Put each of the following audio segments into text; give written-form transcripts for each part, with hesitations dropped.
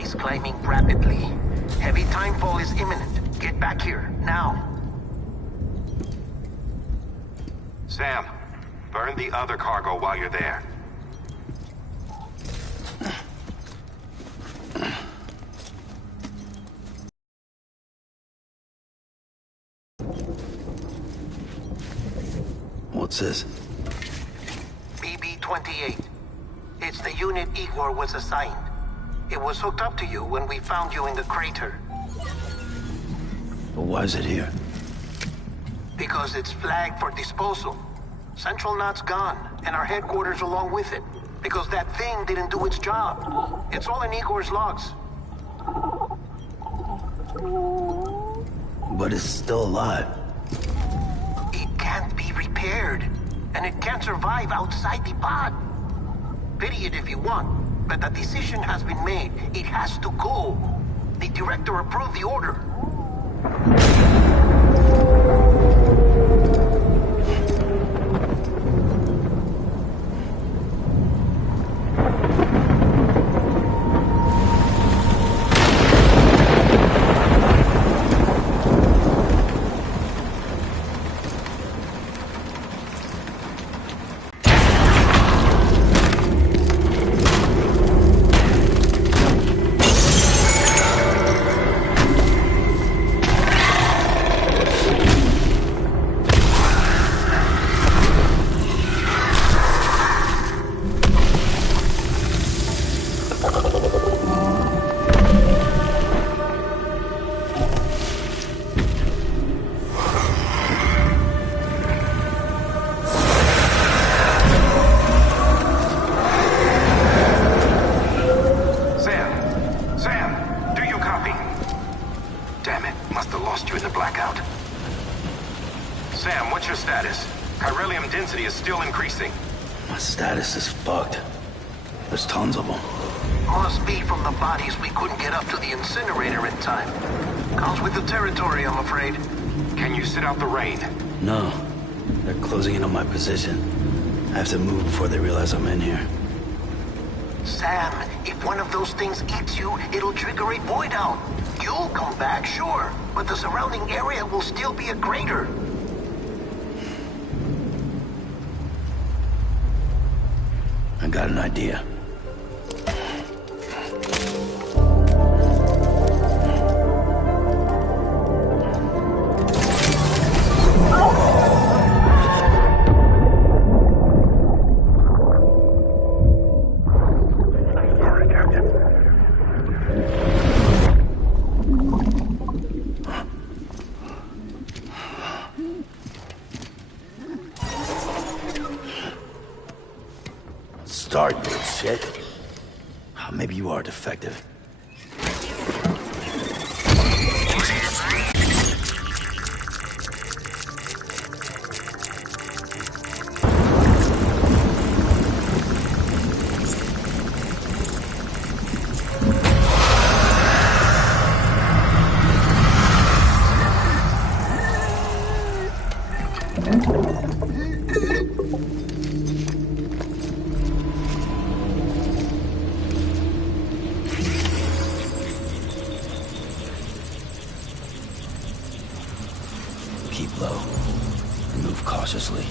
Is climbing rapidly. Heavy timefall is imminent. Get back here, now. Sam, burn the other cargo while you're there. What's this? BB-28. It's the unit Igor was assigned. It was hooked up to you when we found you in the crater. But why is it here? Because it's flagged for disposal. Central Knot's gone, and our headquarters along with it. Because that thing didn't do its job. It's all in Igor's logs. But it's still alive. It can't be repaired. And it can't survive outside the pod. Pity it if you want. But the decision has been made. It has to go. The director approved the order. Sam, what's your status? Chiralium density is still increasing. My status is fucked. There's tons of them. Must be from the bodies we couldn't get up to the incinerator in time. Comes with the territory, I'm afraid. Can you sit out the rain? No. They're closing in on my position. I have to move before they realize I'm in here. Sam, if one of those things eats you, it'll trigger a void out. You'll come back, sure, but the surrounding area will still be a crater. I got an idea. Start, you shit. Maybe you are defective. Keep low and move cautiously.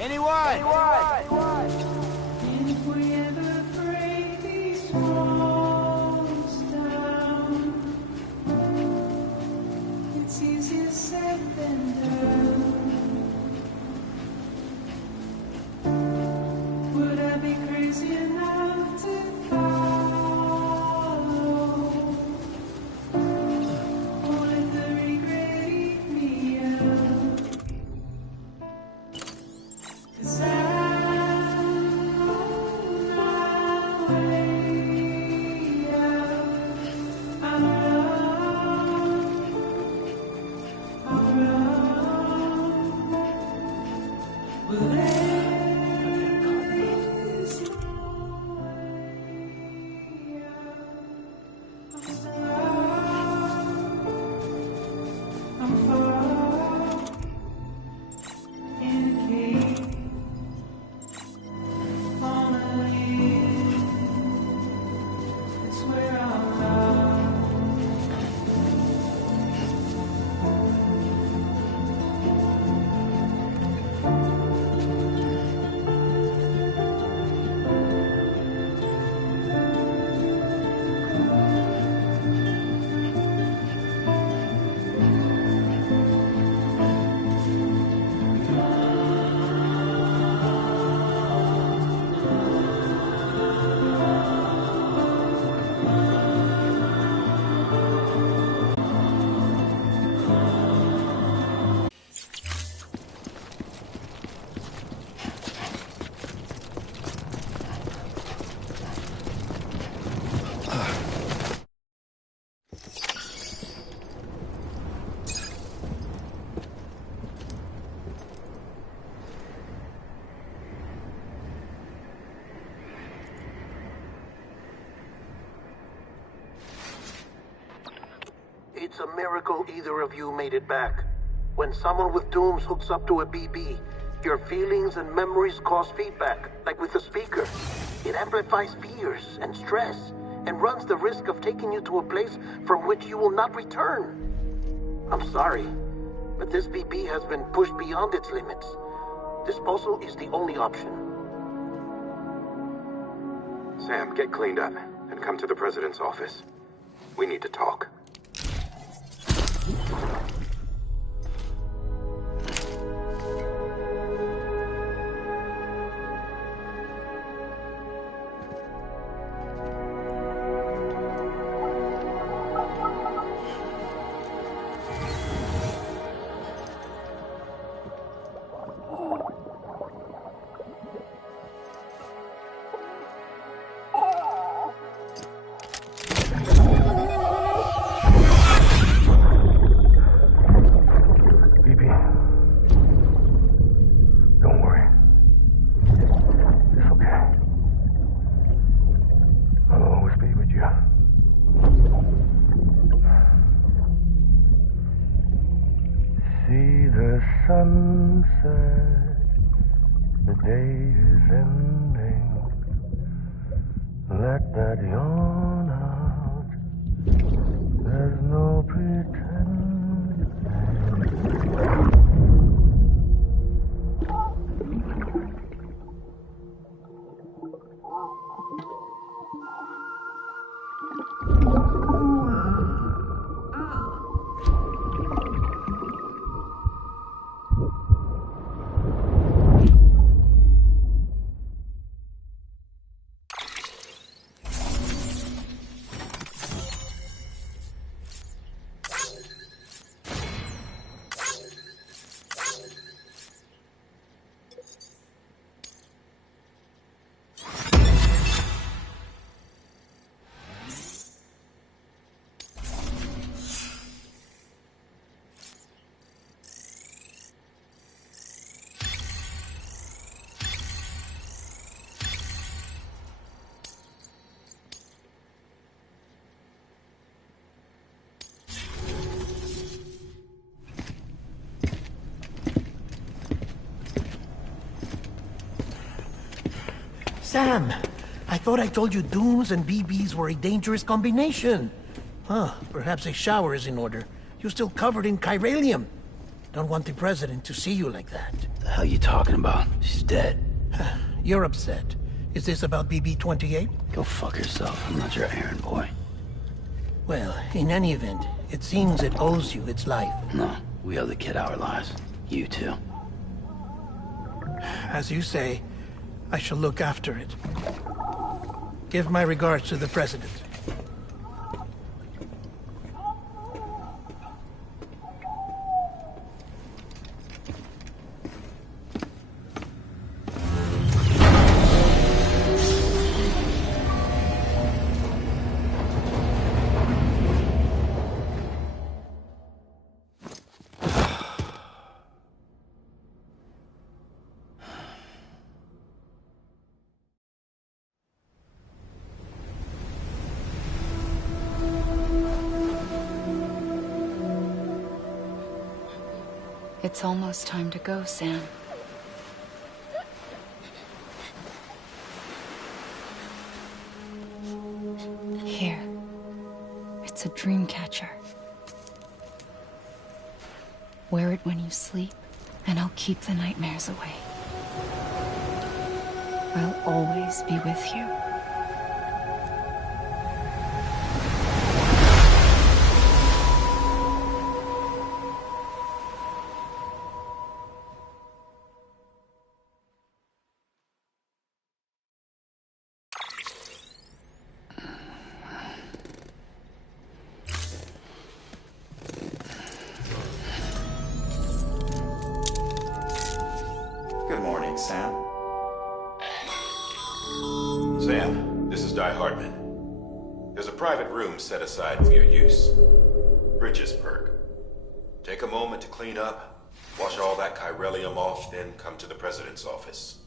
Anyone? If we ever break these walls down, it's easier said than done. Would I be crazy enough to fall It's a miracle either of you made it back. When someone with dooms hooks up to a BB, your feelings and memories cause feedback, like with a speaker. It amplifies fears and stress, and runs the risk of taking you to a place from which you will not return. I'm sorry, but this BB has been pushed beyond its limits. Disposal is the only option. Sam, get cleaned up and come to the president's office. We need to talk. Sunset, the day is ending. Let that yawn out. There's no pretending. Sam, I thought I told you dooms and BBs were a dangerous combination. Huh, perhaps a shower is in order. You're still covered in chiralium. Don't want the president to see you like that. The hell you talking about? She's dead. You're upset. Is this about BB-28? Go fuck yourself. I'm not your errand boy. Well, in any event, it seems it owes you its life. No, we owe the kid our lives. You too. As you say, I shall look after it. Give my regards to the president. It's almost time to go, Sam. Here. It's a dream catcher. Wear it when you sleep, and I'll keep the nightmares away. I'll always be with you. Good morning, Sam. Sam, this is Di Hartman. There's a private room set aside for your use. Bridges perk. Take a moment to clean up, wash all that chiralium off, then come to the president's office.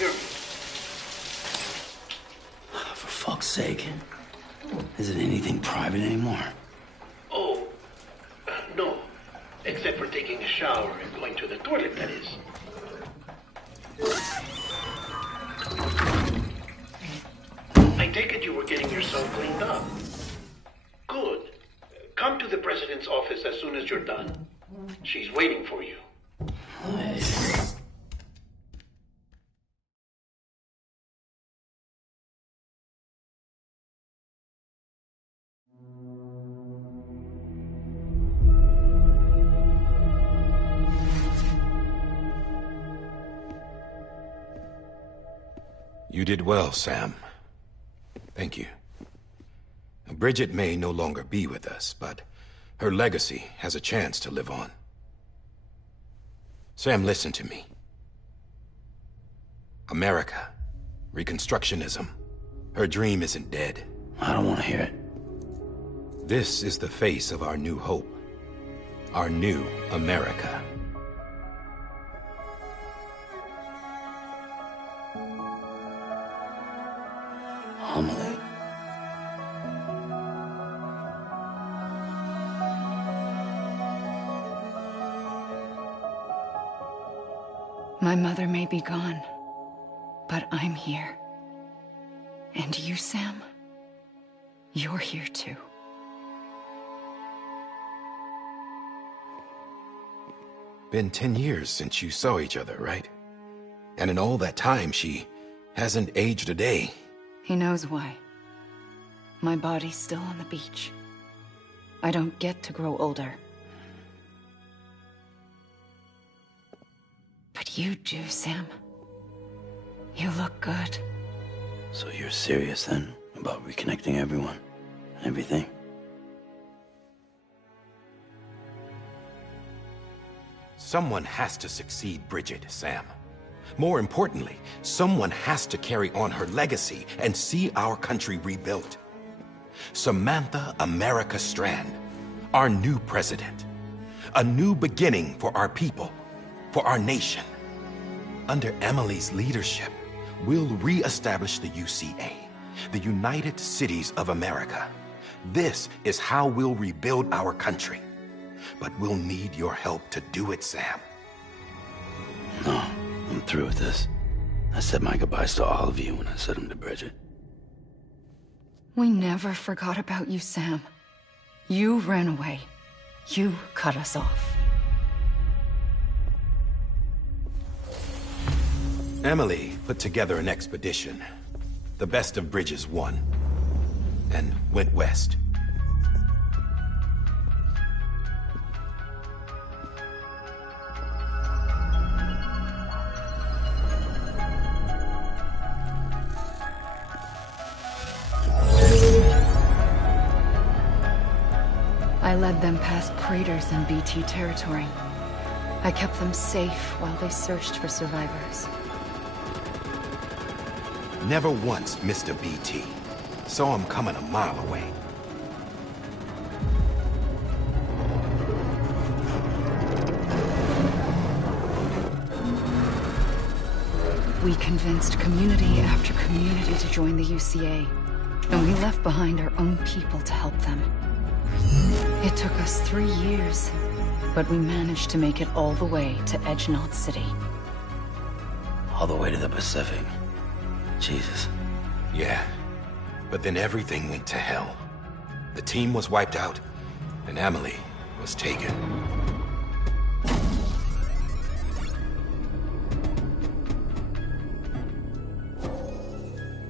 hear me? For fuck's sake. Is it anything private anymore? Oh, no. Except for taking a shower and going to the toilet, that is. I take it you were getting yourself cleaned up. Good. Come to the president's office as soon as you're done. She's waiting for you. You did well, Sam. Thank you. Bridget may no longer be with us, but her legacy has a chance to live on. Sam, listen to me. America, Reconstructionism, her dream isn't dead. I don't want to hear it. This is the face of our new hope. Our new America. Amelie. My mother may be gone, but I'm here. And you, Sam? You're here too. Been 10 years since you saw each other, right? And in all that time, she hasn't aged a day. He knows why. My body's still on the beach. I don't get to grow older. But you do, Sam. You look good. So you're serious then about reconnecting everyone and everything? Someone has to succeed Bridget, Sam. More importantly, someone has to carry on her legacy and see our country rebuilt. Samantha America Strand, our new president. A new beginning for our people, for our nation. Under Emily's leadership, we'll re-establish the UCA, the United Cities of America. This is how we'll rebuild our country. But we'll need your help to do it, Sam. No, I'm through with this. I said my goodbyes to all of you when I said them to Bridget. We never forgot about you, Sam. You ran away. You cut us off. Emily put together an expedition. The best of Bridges won. And went west. I led them past craters in BT territory. I kept them safe while they searched for survivors. Never once missed a BT. Saw him coming a mile away. We convinced community after community to join the UCA, and we left behind our own people to help them. It took us 3 years, but we managed to make it all the way to Edgenot City. All the way to the Pacific. Jesus. Yeah, but then everything went to hell. The team was wiped out, and Emily was taken.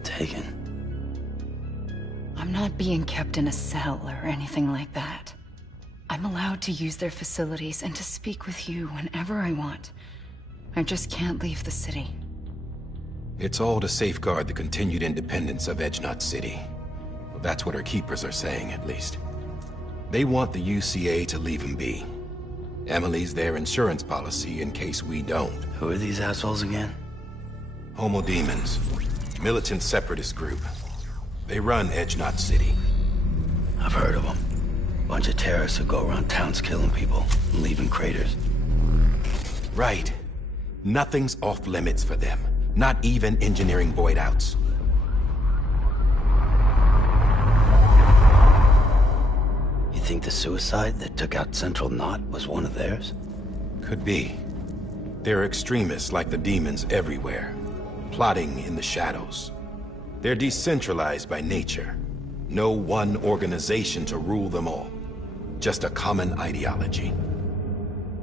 Taken? I'm not being kept in a cell or anything like that. I'm allowed to use their facilities and to speak with you whenever I want. I just can't leave the city. It's all to safeguard the continued independence of Edgenot City. Well, that's what our keepers are saying, at least. They want the UCA to leave him be. Emily's their insurance policy in case we don't. Who are these assholes again? Homo Demons. Militant separatist group. They run Edgenot City. I've heard of them. Bunch of terrorists who go around towns killing people and leaving craters. Right. Nothing's off limits for them. Not even engineering void outs. You think the suicide that took out Central Knot was one of theirs? Could be. There are extremists like the demons everywhere, plotting in the shadows. They're decentralized by nature. No one organization to rule them all. Just a common ideology.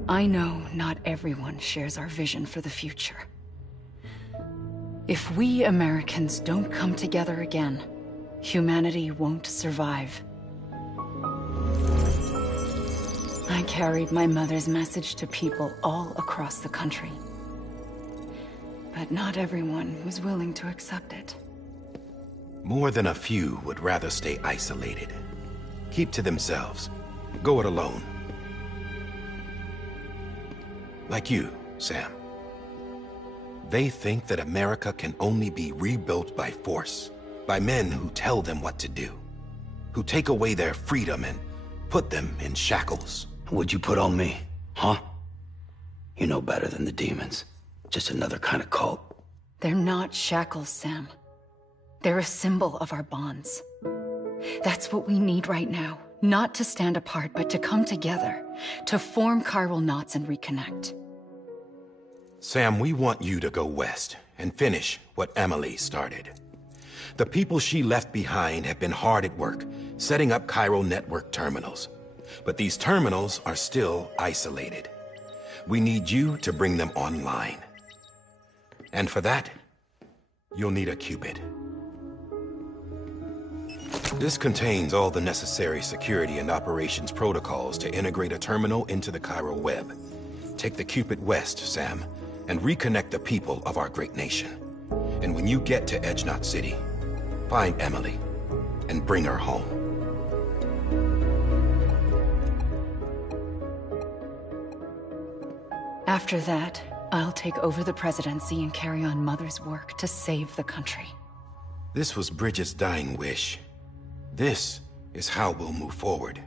I know not everyone shares our vision for the future. If we Americans don't come together again, humanity won't survive. I carried my mother's message to people all across the country. But not everyone was willing to accept it. More than a few would rather stay isolated. Keep to themselves. Go it alone. Like you, Sam. They think that America can only be rebuilt by force, by men who tell them what to do, who take away their freedom and put them in shackles. What'd you put on me, huh? You know better than the demons. Just another kind of cult. They're not shackles, Sam. They're a symbol of our bonds. That's what we need right now. Not to stand apart, but to come together. To form chiral knots and reconnect. Sam, we want you to go west and finish what Emily started. The people she left behind have been hard at work, setting up chiral network terminals. But these terminals are still isolated. We need you to bring them online. And for that, you'll need a Cupid. This contains all the necessary security and operations protocols to integrate a terminal into the chiral web. Take the Cupid west, Sam, and reconnect the people of our great nation. And when you get to Edge Knot City, find Emily and bring her home. After that, I'll take over the presidency and carry on Mother's work to save the country. This was Bridget's dying wish. This is how we'll move forward.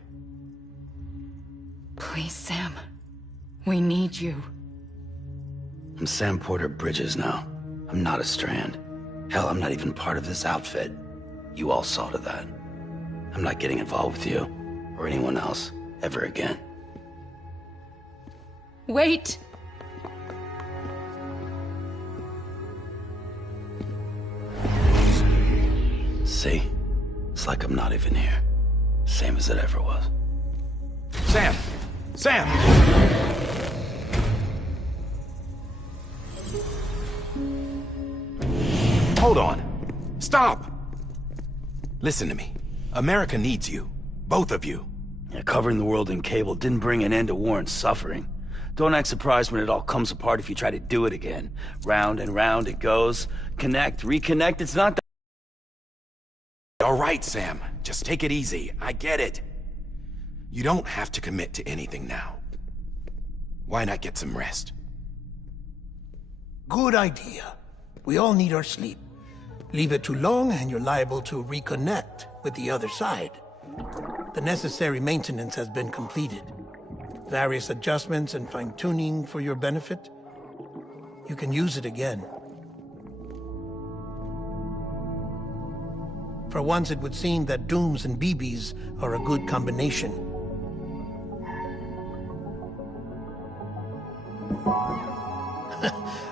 Please, Sam. We need you. I'm Sam Porter Bridges now. I'm not a Strand. Hell, I'm not even part of this outfit. You all saw to that. I'm not getting involved with you, or anyone else, ever again. Wait! See? It's like I'm not even here. Same as it ever was. Sam! Sam! Hold on. Stop! Listen to me. America needs you. Both of you. Yeah, covering the world in cable didn't bring an end to war and suffering. Don't act surprised when it all comes apart if you try to do it again. Round and round it goes. Connect, reconnect, it's not that. All right, Sam. Just take it easy. I get it. You don't have to commit to anything now. Why not get some rest? Good idea. We all need our sleep. Leave it too long and you're liable to reconnect with the other side. The necessary maintenance has been completed. Various adjustments and fine-tuning for your benefit. You can use it again. For once, it would seem that Dooms and BBs are a good combination.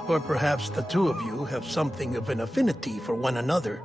Or perhaps the two of you have something of an affinity for one another.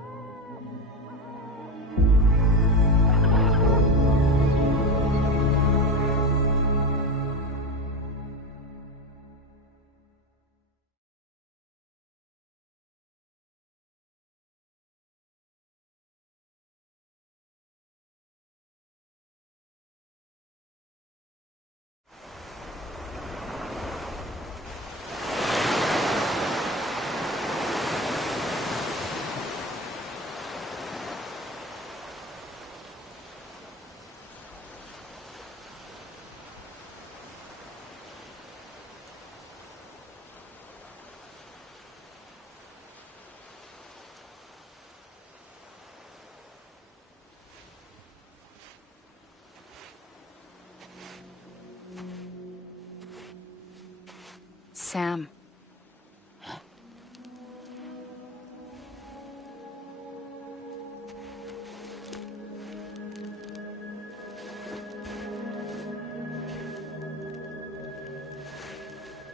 Sam.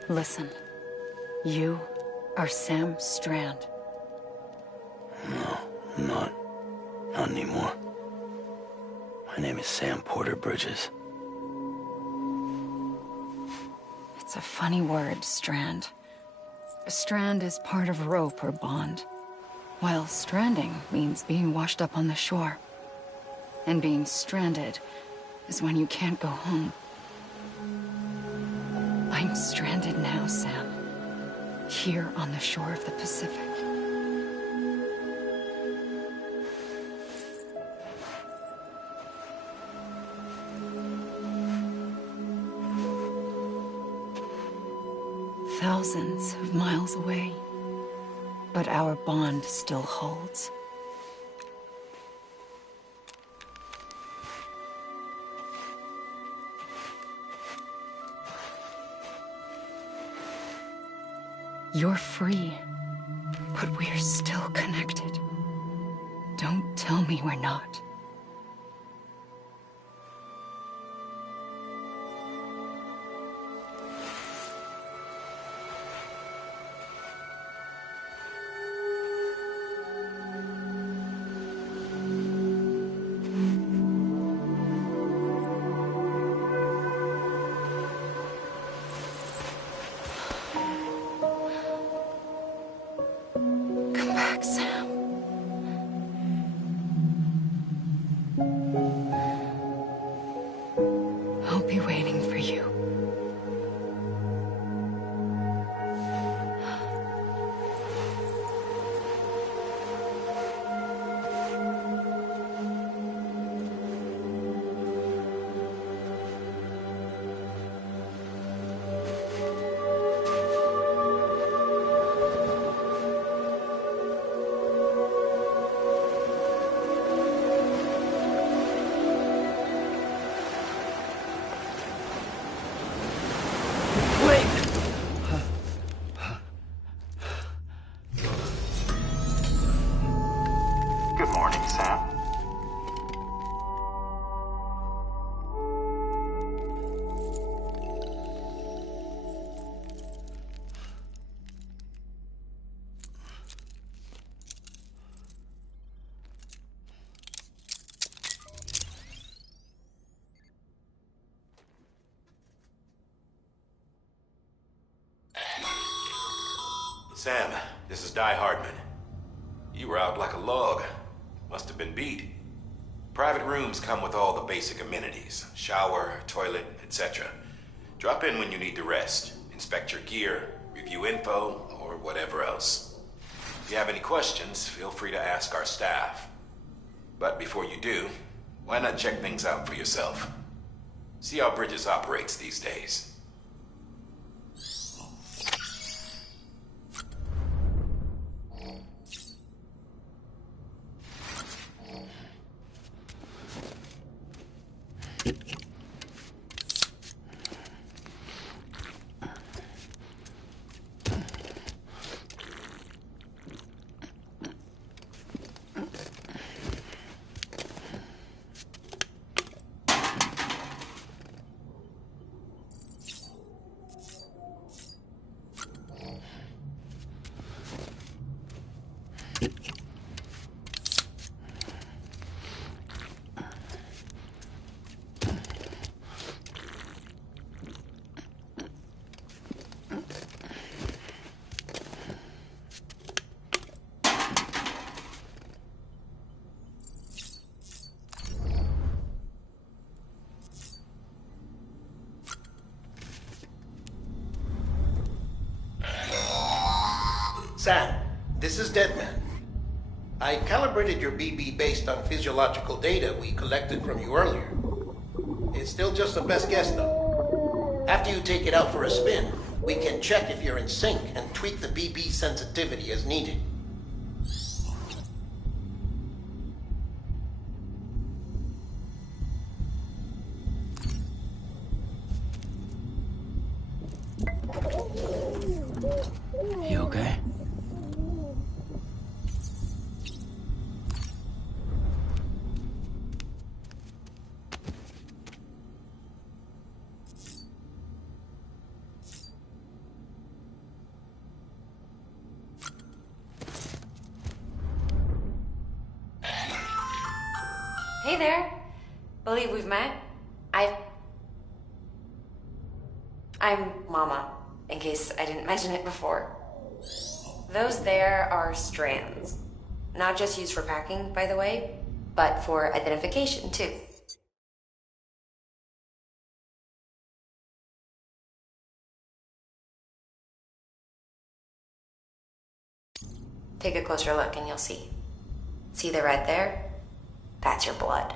Listen. You are Sam Strand. No, I'm not. Not anymore. My name is Sam Porter Bridges. It's a funny word, strand. A strand is part of rope or bond, while stranding means being washed up on the shore. And being stranded is when you can't go home. I'm stranded now, Sam. Here on the shore of the Pacific. Thousands of miles away, but our bond still holds. You're free, but we're still connected. Don't tell me we're not. Come back, Sam. I'll be waiting for you. Good morning, Sam. Sam, this is Hardman. You were out like a log. Must have been beat. Private rooms come with all the basic amenities. Shower, toilet, etc. Drop in when you need to rest. Inspect your gear, review info, or whatever else. If you have any questions, feel free to ask our staff. But before you do, why not check things out for yourself? See how Bridges operates these days. Sam, this is Deadman. I calibrated your BB based on physiological data we collected from you earlier. It's still just a best guess, though. After you take it out for a spin, we can check if you're in sync and tweak the BB sensitivity as needed. You okay? Hey there. Believe we've met. I'm Mama, in case I didn't mention it before. Those there are strands. Not just used for packing, by the way, but for identification, too. Take a closer look and you'll see. See the red there? That's your blood.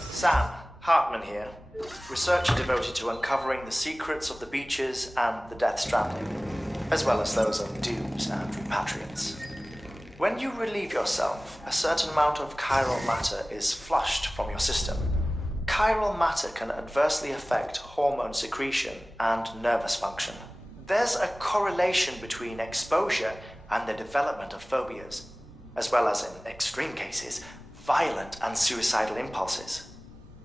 Sam, Hartman here, researcher devoted to uncovering the secrets of the beaches and the Death Stranding, as well as those of dooms and repatriates. When you relieve yourself, a certain amount of chiral matter is flushed from your system. Chiral matter can adversely affect hormone secretion and nervous function. There's a correlation between exposure and the development of phobias, as well as, in extreme cases, violent and suicidal impulses.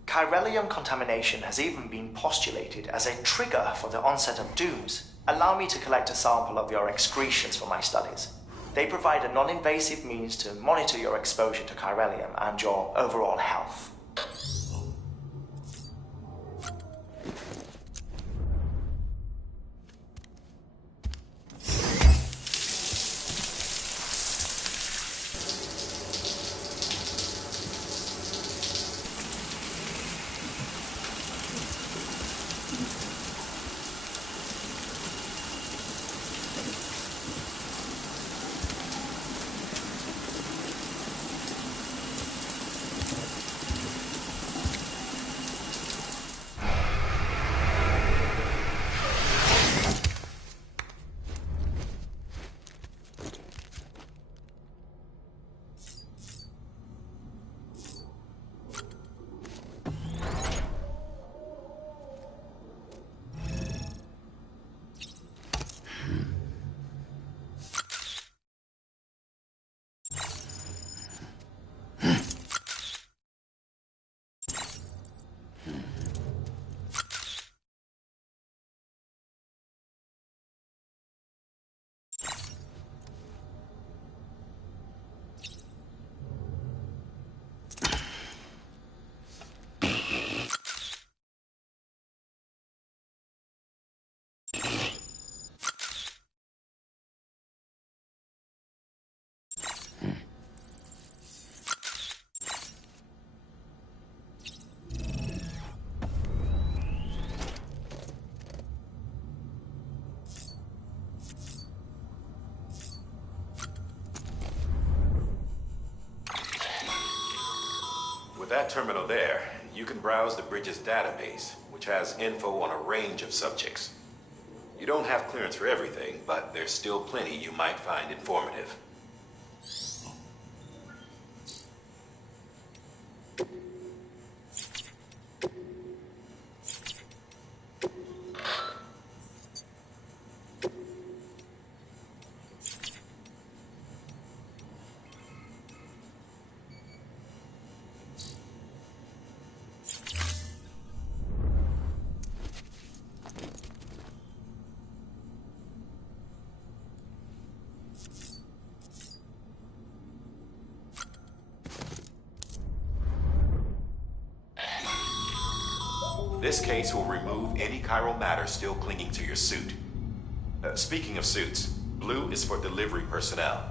Chiralium contamination has even been postulated as a trigger for the onset of dooms. Allow me to collect a sample of your excretions for my studies. They provide a non-invasive means to monitor your exposure to chiralium and your overall health. With that terminal there, you can browse the bridge's database, which has info on a range of subjects. You don't have clearance for everything, but there's still plenty you might find informative. This case will remove any chiral matter still clinging to your suit. Speaking of suits, blue is for delivery personnel.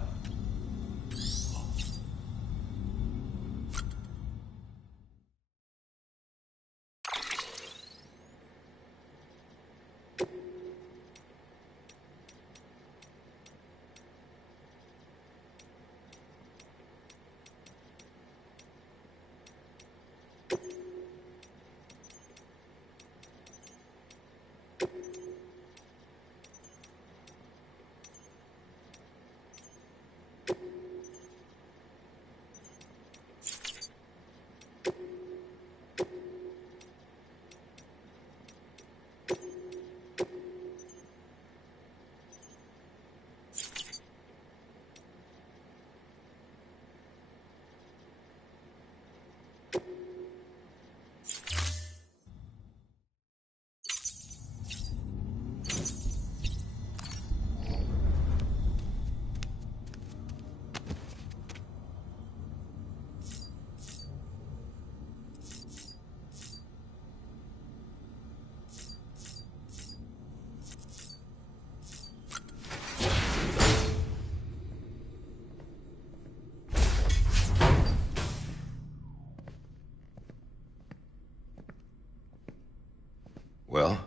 Well,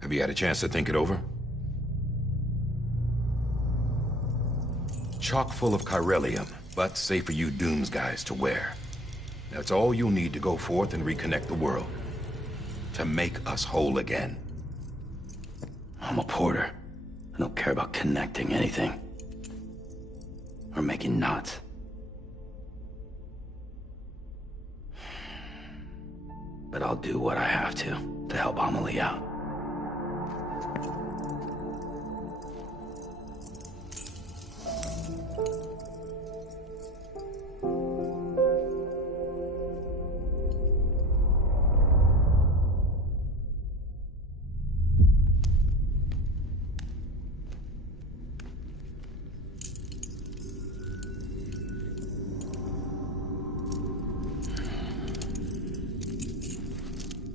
have you had a chance to think it over? Chock full of chiralium, but safe for you Dooms guys to wear. That's all you'll need to go forth and reconnect the world. To make us whole again. I'm a porter. I don't care about connecting anything. Or making knots. But I'll do what I have to help Amelie out.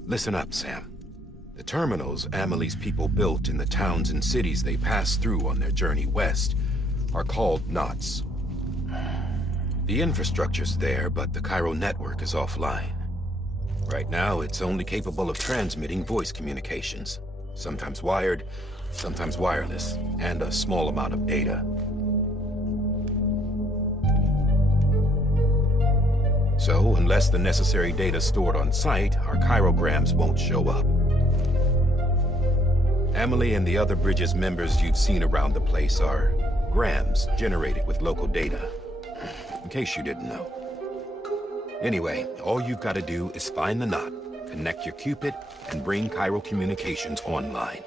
Listen up, Sam. The terminals Amelie's people built in the towns and cities they passed through on their journey west are called knots. The infrastructure's there, but the Cairo network is offline. Right now, it's only capable of transmitting voice communications, sometimes wired, sometimes wireless, and a small amount of data. So, unless the necessary data is stored on site, our chirograms won't show up. Amelie and the other Bridges members you've seen around the place are grams generated with local data. In case you didn't know. Anyway, all you've got to do is find the knot, connect your Cupid, and bring Cairo communications online.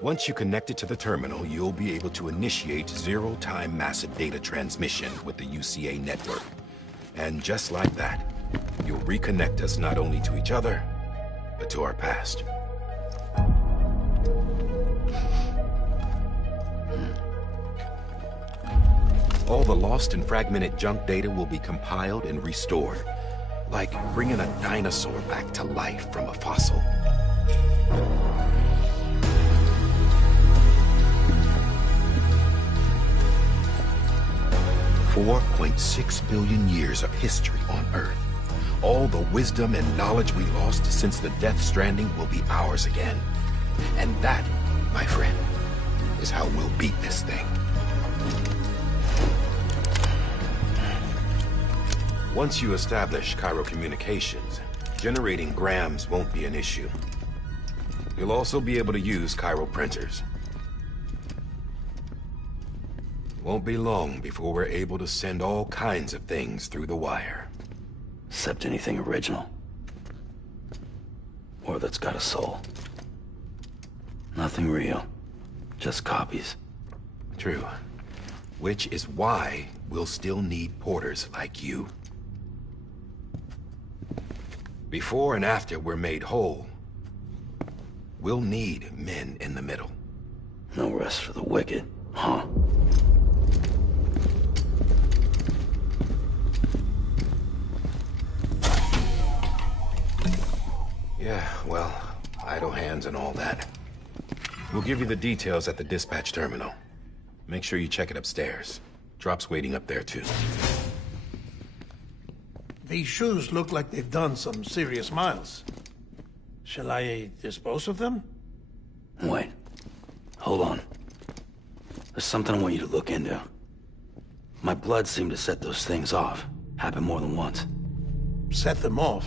Once you connect it to the terminal, you'll be able to initiate zero-time massive data transmission with the UCA network. And just like that, you'll reconnect us not only to each other, but to our past. All the lost and fragmented junk data will be compiled and restored, like bringing a dinosaur back to life from a fossil. 4.6 billion years of history on Earth. All the wisdom and knowledge we lost since the Death Stranding will be ours again. And that, my friend, is how we'll beat this thing. Once you establish Cairo communications, generating grams won't be an issue. You'll also be able to use Cairo printers. Won't be long before we're able to send all kinds of things through the wire. Except anything original. Or that's got a soul. Nothing real. Just copies. True. Which is why we'll still need porters like you. Before and after we're made whole, we'll need men in the middle. No rest for the wicked, huh? Yeah, well, idle hands and all that. We'll give you the details at the dispatch terminal. Make sure you check it upstairs. Drop's waiting up there, too. These shoes look like they've done some serious miles. Shall I dispose of them? Wait. Hold on. There's something I want you to look into. My blood seemed to set those things off. Happened more than once. Set them off?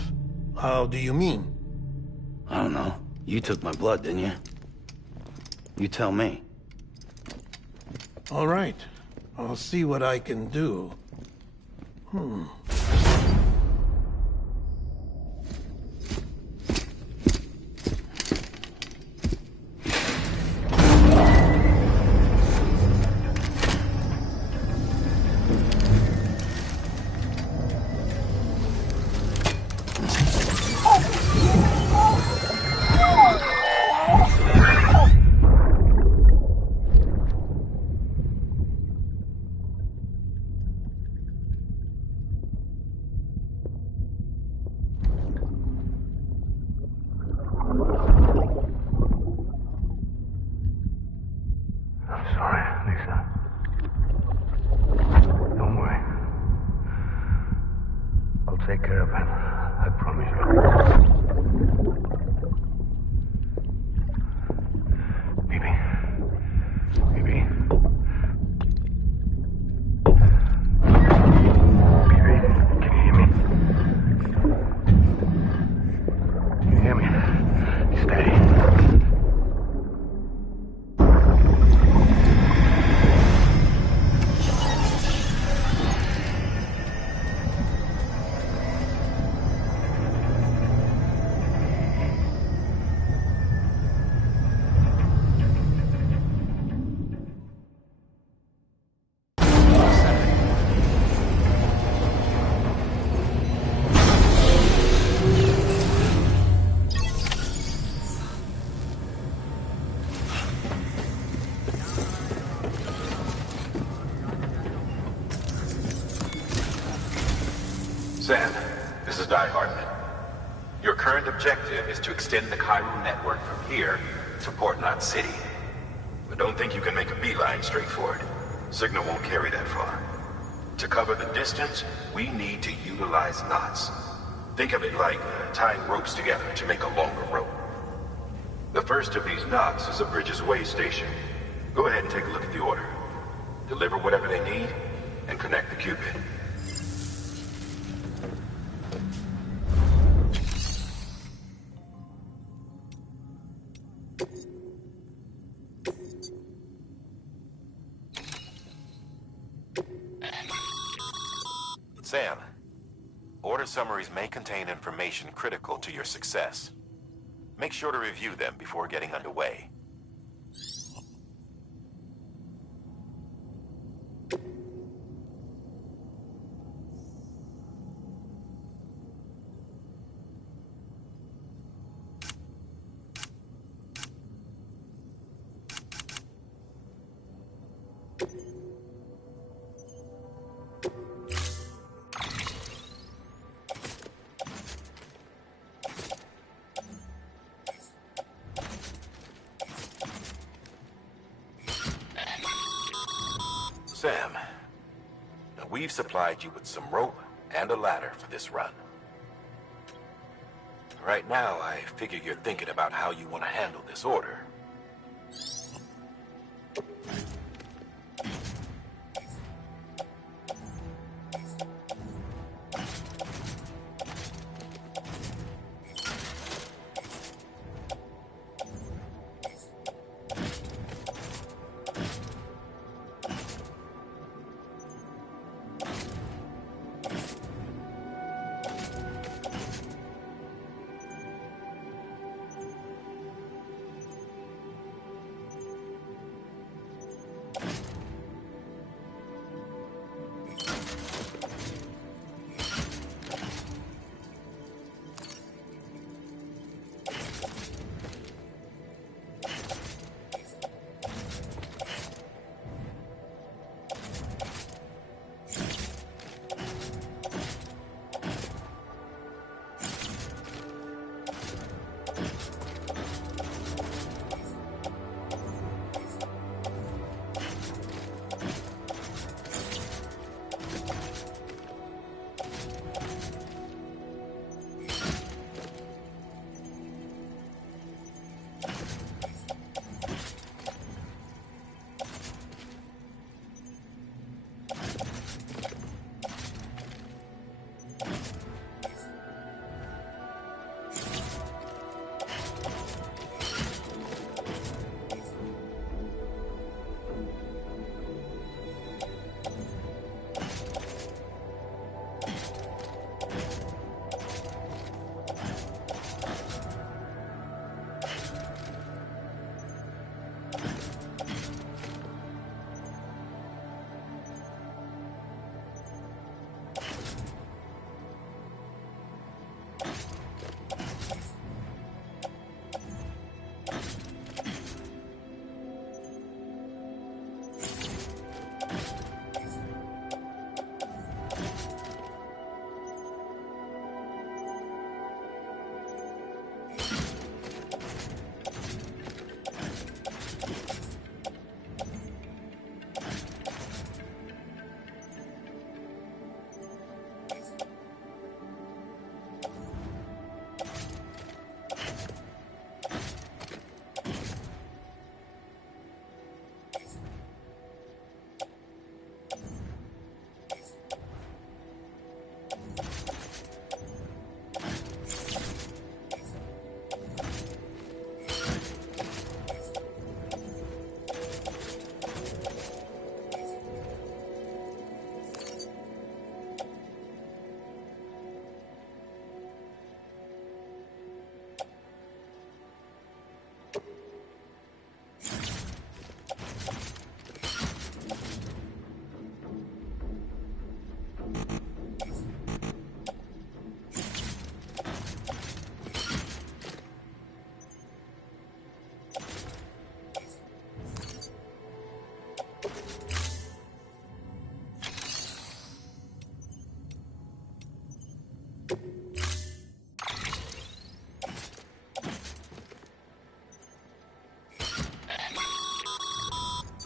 How do you mean? I don't know. You took my blood, didn't you? You tell me. All right. I'll see what I can do. stay. Sam, this is Hartman. Your current objective is to extend the chiral network from here to Port Knot City. But don't think you can make a beeline straight for it. Signal won't carry that far. To cover the distance, we need to utilize knots. Think of it like tying ropes together to make a longer rope. The first of these knots is a Bridges Way station. Go ahead and take a look at the order. Deliver whatever they need, and connect the Cupid. Sam, order summaries may contain information critical to your success. Make sure to review them before getting underway. Sam, now we've supplied you with some rope and a ladder for this run. Right now, I figure you're thinking about how you want to handle this order.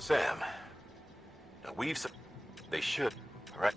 Sam, now they should, all right?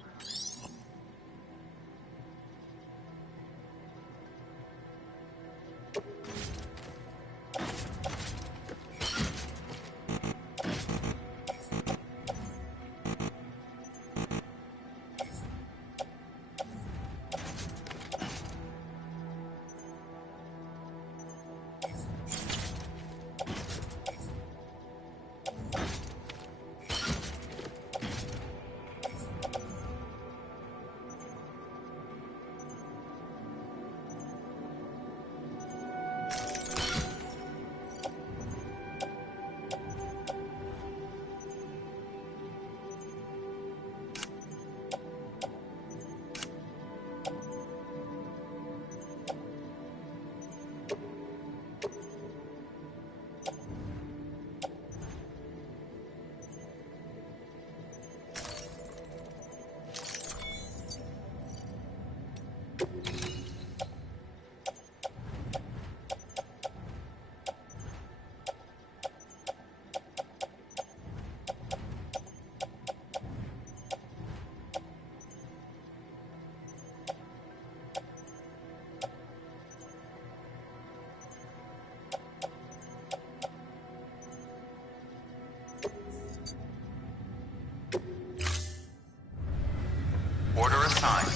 Order assigned.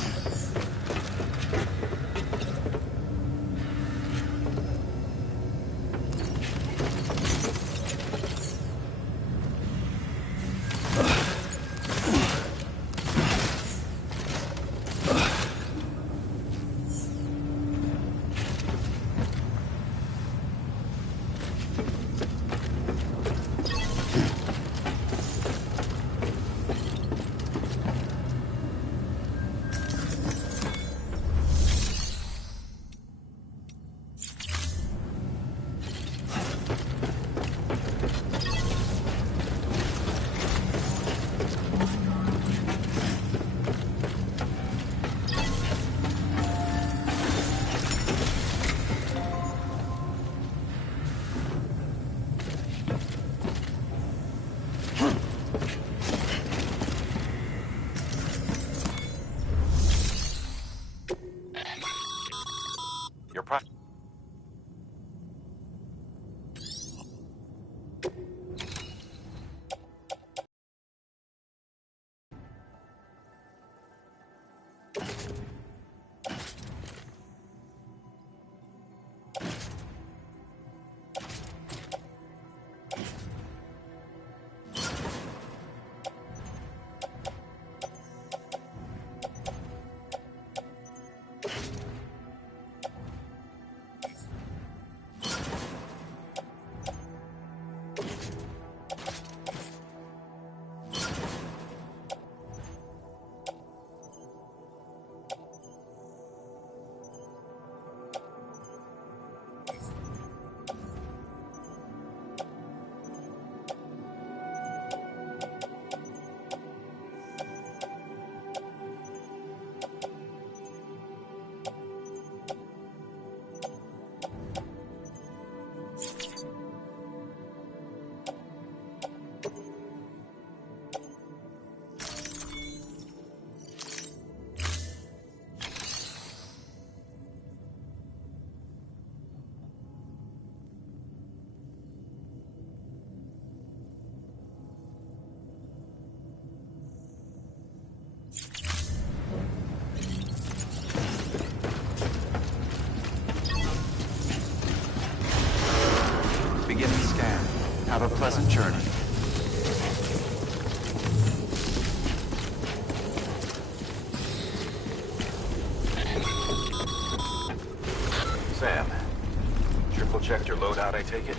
Your pri- Beginning scan. Have a pleasant journey. Sam, triple checked your loadout, I take it?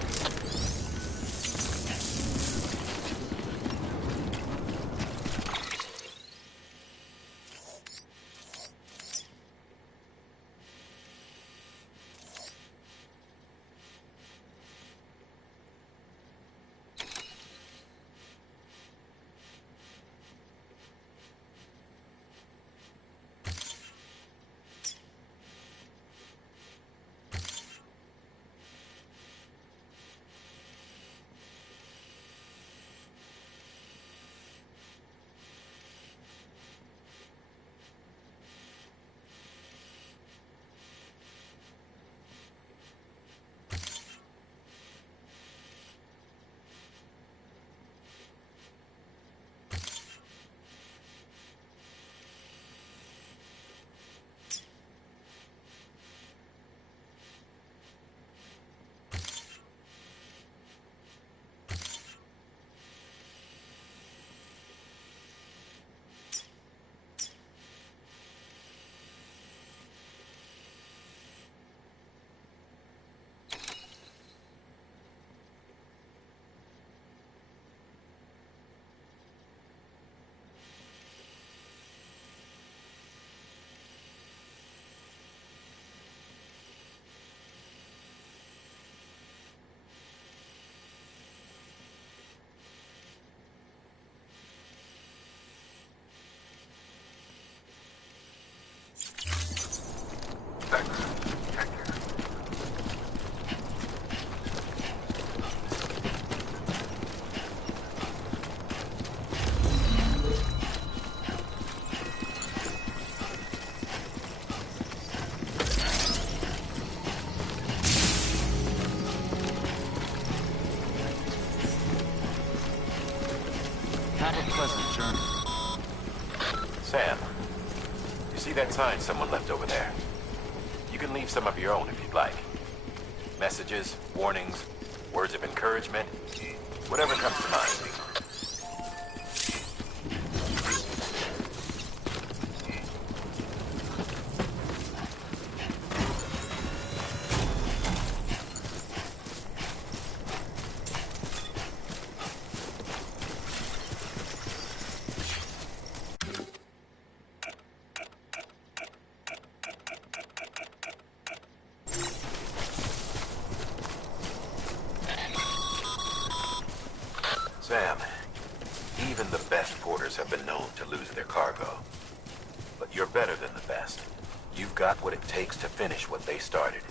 Have a pleasant journey. Sam, you see that sign someone left over there? You can leave some of your own if you'd like. Messages, warnings, words of encouragement, whatever comes to mind. Sam, even the best porters have been known to lose their cargo. But you're better than the best. You've got what it takes to finish what they started.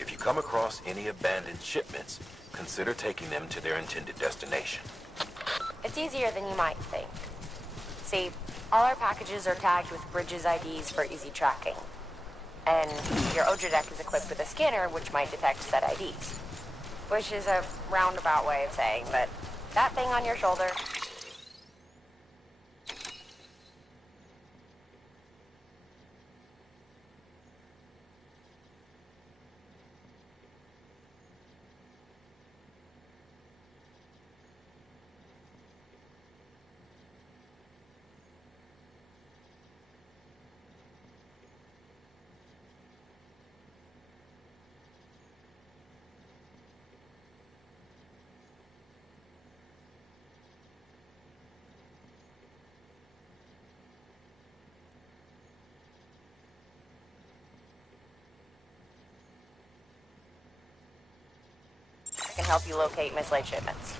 If you come across any abandoned shipments, consider taking them to their intended destination. It's easier than you might think. See, all our packages are tagged with Bridges IDs for easy tracking. And your Odra deck is equipped with a scanner which might detect said IDs. Which is a roundabout way of saying that that thing on your shoulder. Can help you locate mislaid shipments.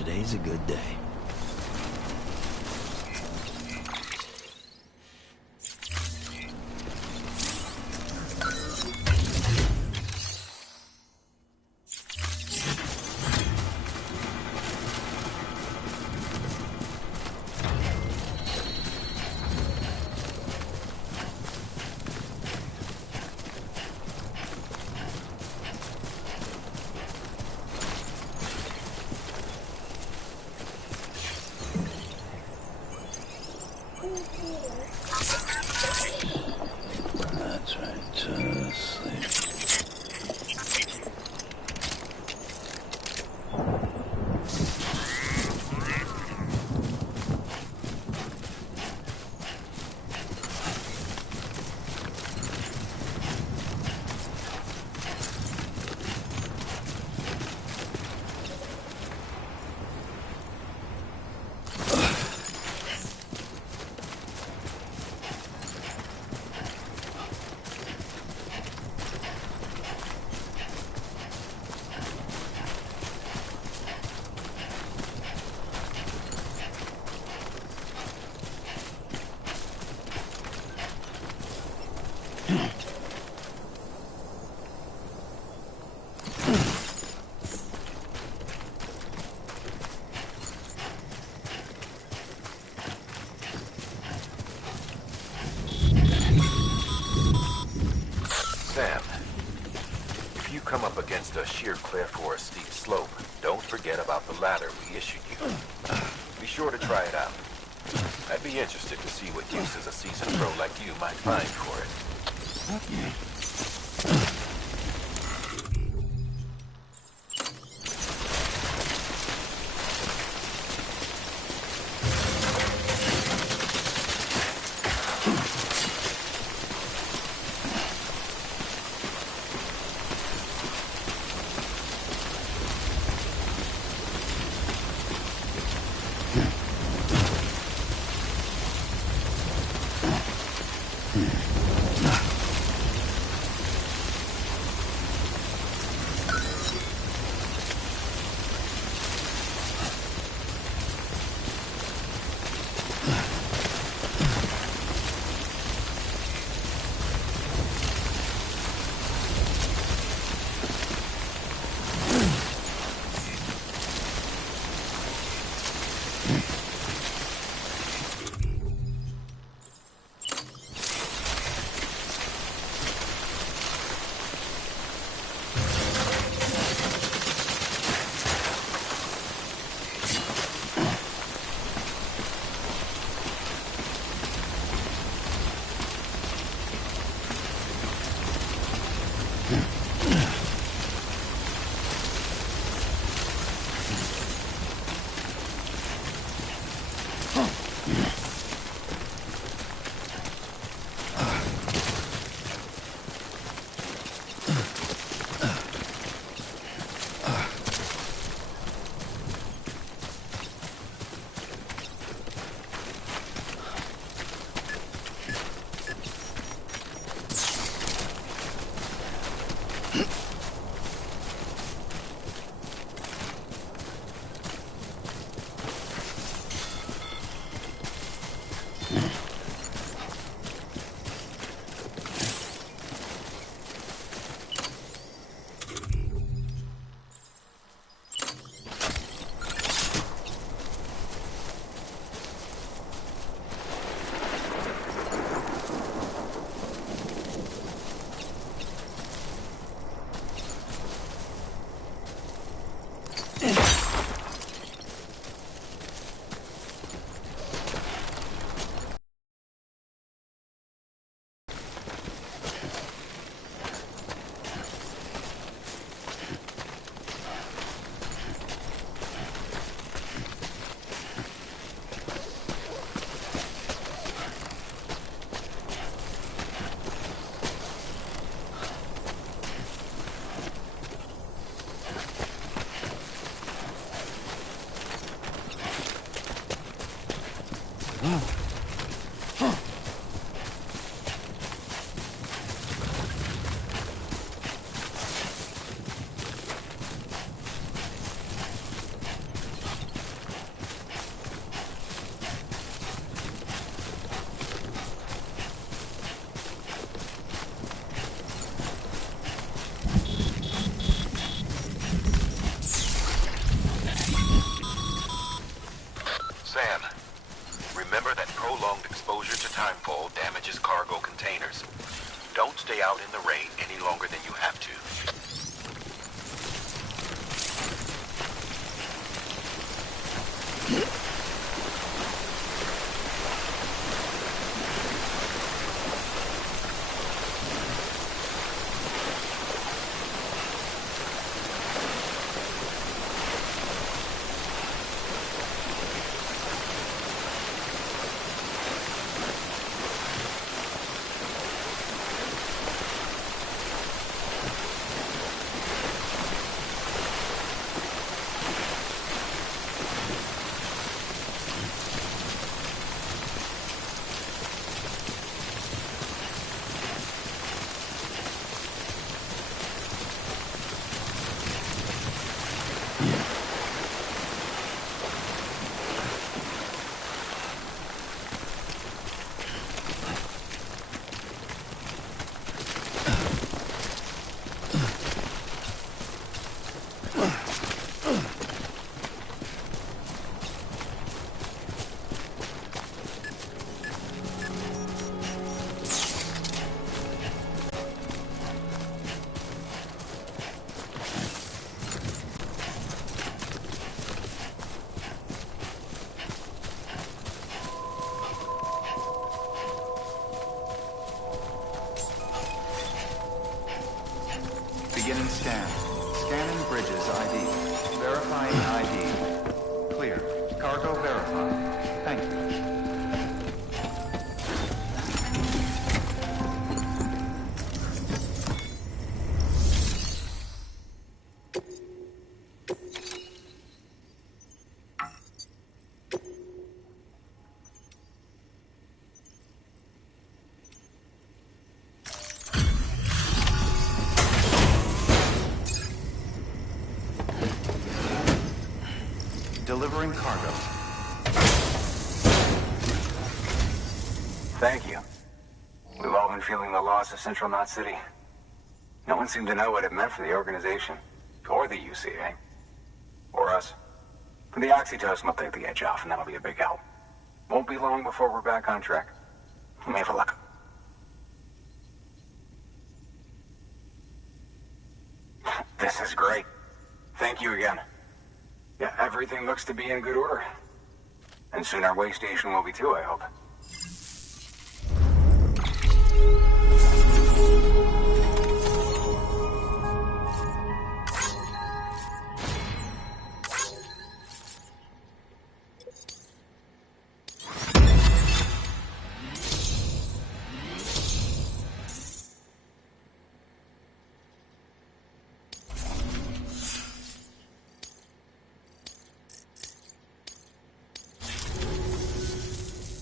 Today's a good day. That's right, just sleep. against a sheer cliff or a steep slope, don't forget about the ladder we issued you. Be sure to try it out. I'd be interested to see what uses a seasoned pro like you might find for it. Sam, remember that prolonged exposure to timefall damages cargo containers. Don't stay out in the rain any longer than you have to. ID. Verifying ID. Clear. Cargo verified. Thank you. Delivering cargo. Thank you. We've all been feeling the loss of Central Knot City. No one seemed to know what it meant for the organization, or the UCA, or us. The oxytocin will take the edge off, and that'll be a big help. Won't be long before we're back on track. We may have a luck. This is great. Thank you again. Yeah, everything looks to be in good order. And soon our way station will be too, I hope.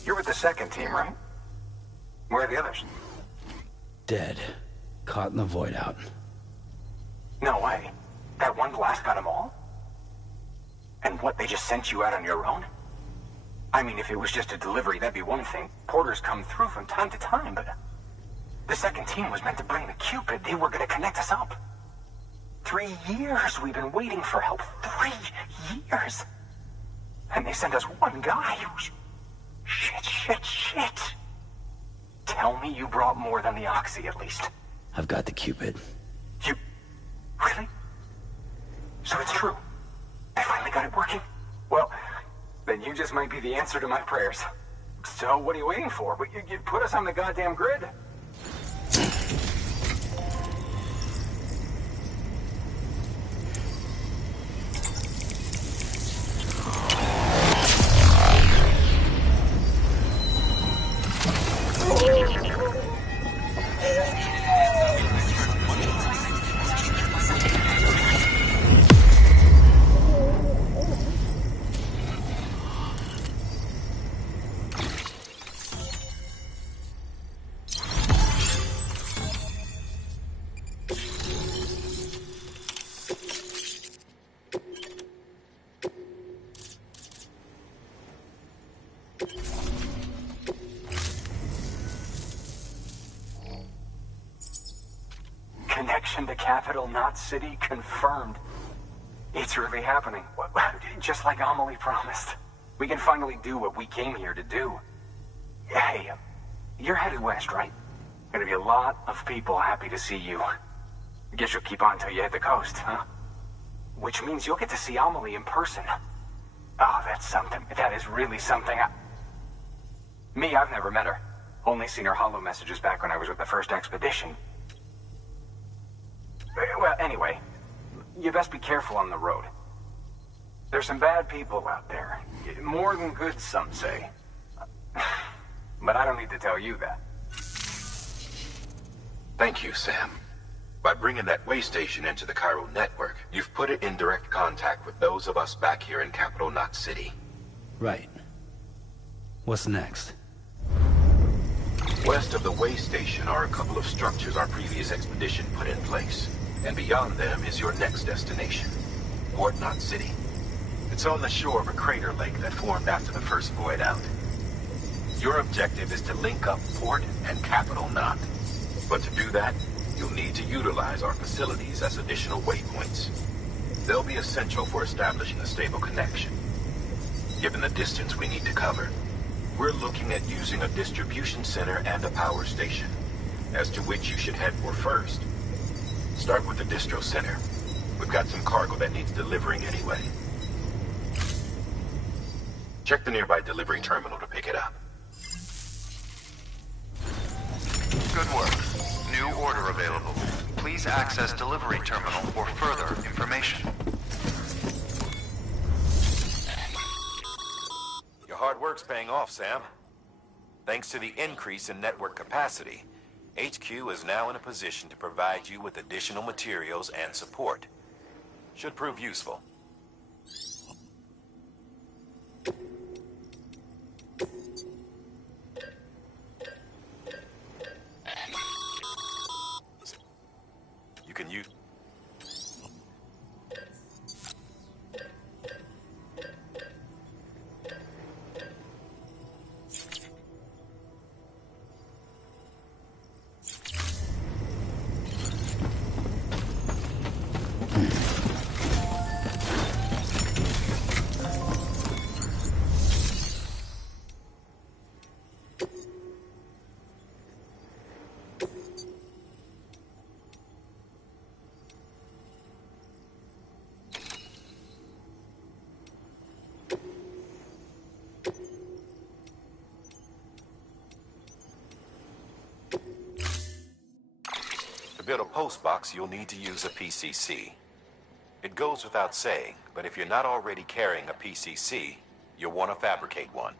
You're with the second team, right? Where are the others? Dead. Caught in the void out. No way. That one blast got them all? And what, they just sent you out on your own? I mean, if it was just a delivery, that'd be one thing. Porters come through from time to time, but... The second team was meant to bring the Cupid. They were gonna connect us up. 3 years we've been waiting for help. 3 years! And they sent us one guy who's... Shit. Tell me you brought more than the Oxy, at least. I've got the Cupid. You... Really? So it's true. I finally got it working. Well, then you just might be the answer to my prayers. So what are you waiting for? You put us on the goddamn grid. Connection to Capital Knot City confirmed. It's really happening. Just like Amelie promised. We can finally do what we came here to do. Hey, you're headed west, right? Gonna be a lot of people happy to see you. Guess you'll keep on till you hit the coast, huh? Which means you'll get to see Amelie in person. Oh, that's something. That is really something. Me, I've never met her. Only seen her holo messages back when I was with the first expedition. Well, anyway, you best be careful on the road. There's some bad people out there. More than good, some say. But I don't need to tell you that. Thank you, Sam. By bringing that way station into the Cairo network, you've put it in direct contact with those of us back here in Capital Knot City. Right. What's next? West of the way station are a couple of structures our previous expedition put in place. And beyond them is your next destination, Port Knot City. It's on the shore of a crater lake that formed after the first void out. Your objective is to link up Port and Capital Knot. But to do that, you'll need to utilize our facilities as additional waypoints. They'll be essential for establishing a stable connection. Given the distance we need to cover, we're looking at using a distribution center and a power station, as to which you should head for first. Start with the distro center. We've got some cargo that needs delivering anyway. Check the nearby delivery terminal to pick it up. Good work. New order available. Please access delivery terminal for further information. hard work's paying off, Sam. Thanks to the increase in network capacity, HQ is now in a position to provide you with additional materials and support. Should prove useful. You can use... To build a post box, you'll need to use a PCC. It goes without saying, but if you're not already carrying a PCC, you'll want to fabricate one.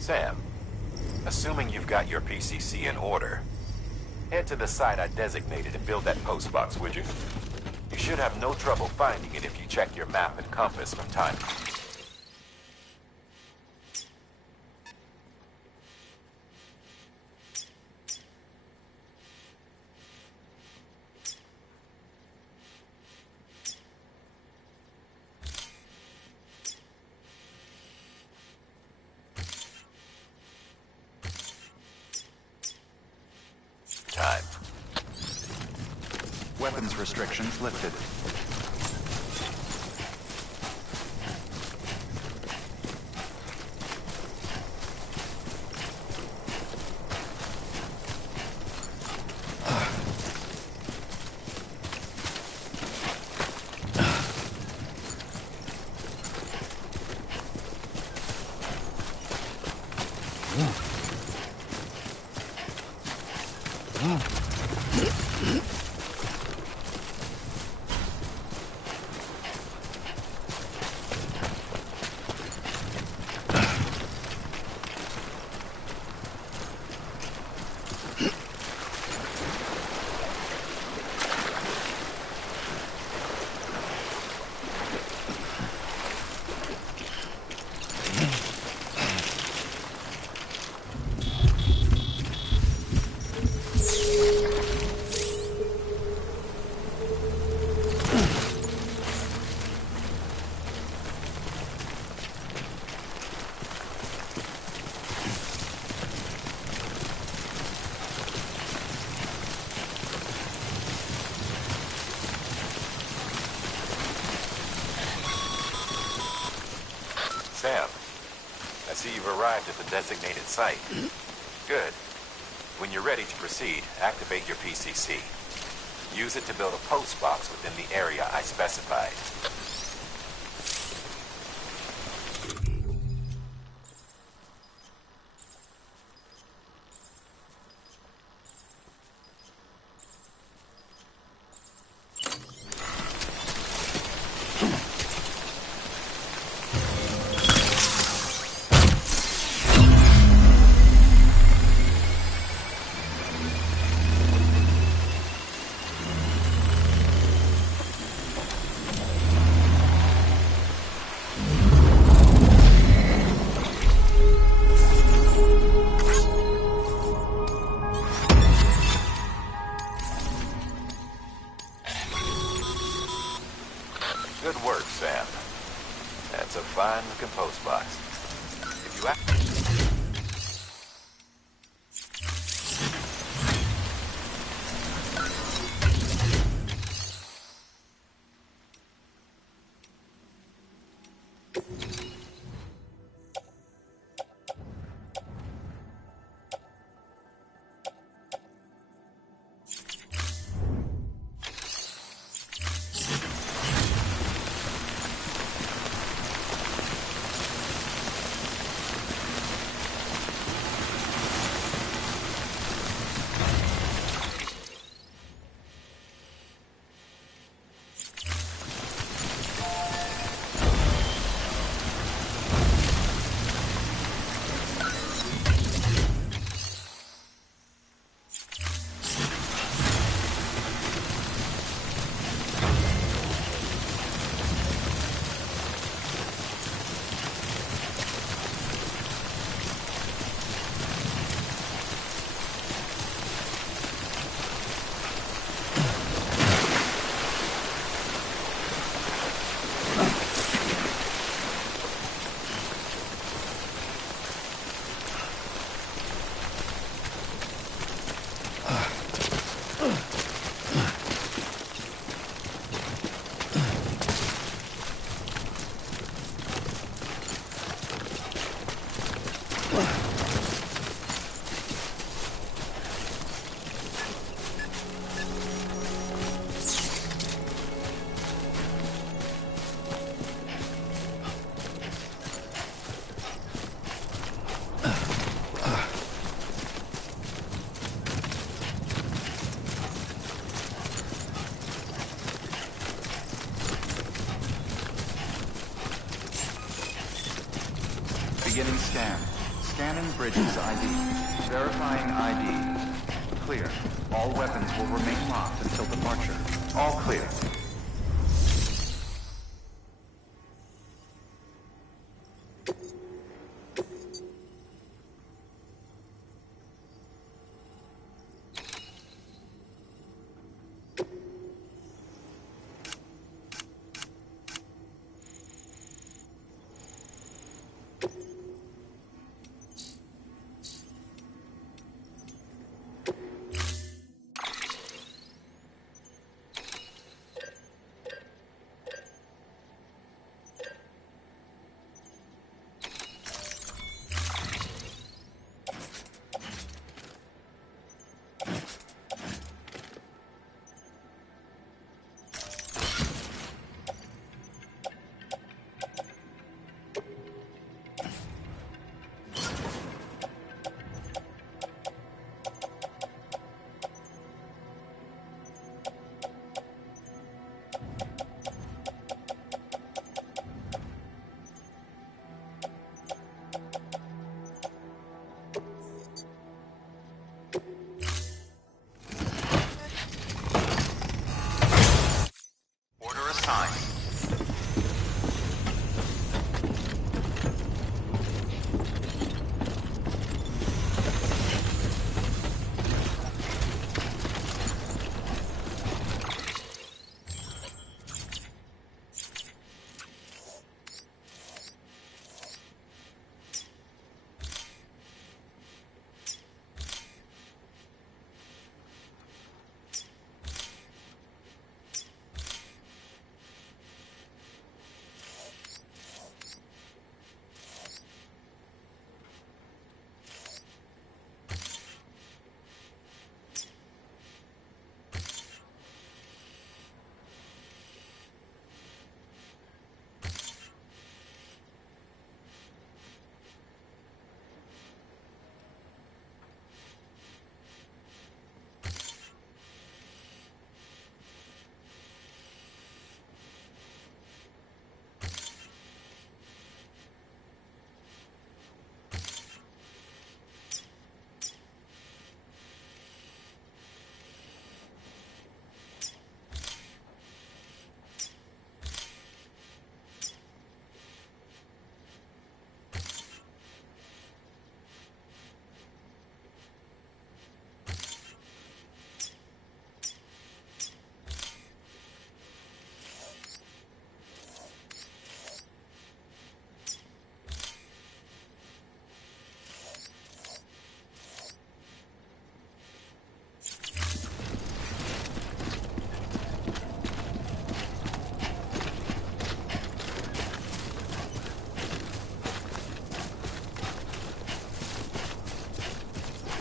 Sam, assuming you've got your PCC in order, head to the site I designated and build that post box, would you? You should have no trouble finding it if you check your map and compass from time to time. Weapons restrictions lifted. Sam, I see you've arrived at the designated site. Good. When you're ready to proceed, activate your PCC. Use it to build a post box within the area I specified. Good work, Sam. That's a fine-looking post box. If you Beginning scan. Scanning Bridges ID. Verifying ID. Clear. All weapons will remain locked until departure. All clear.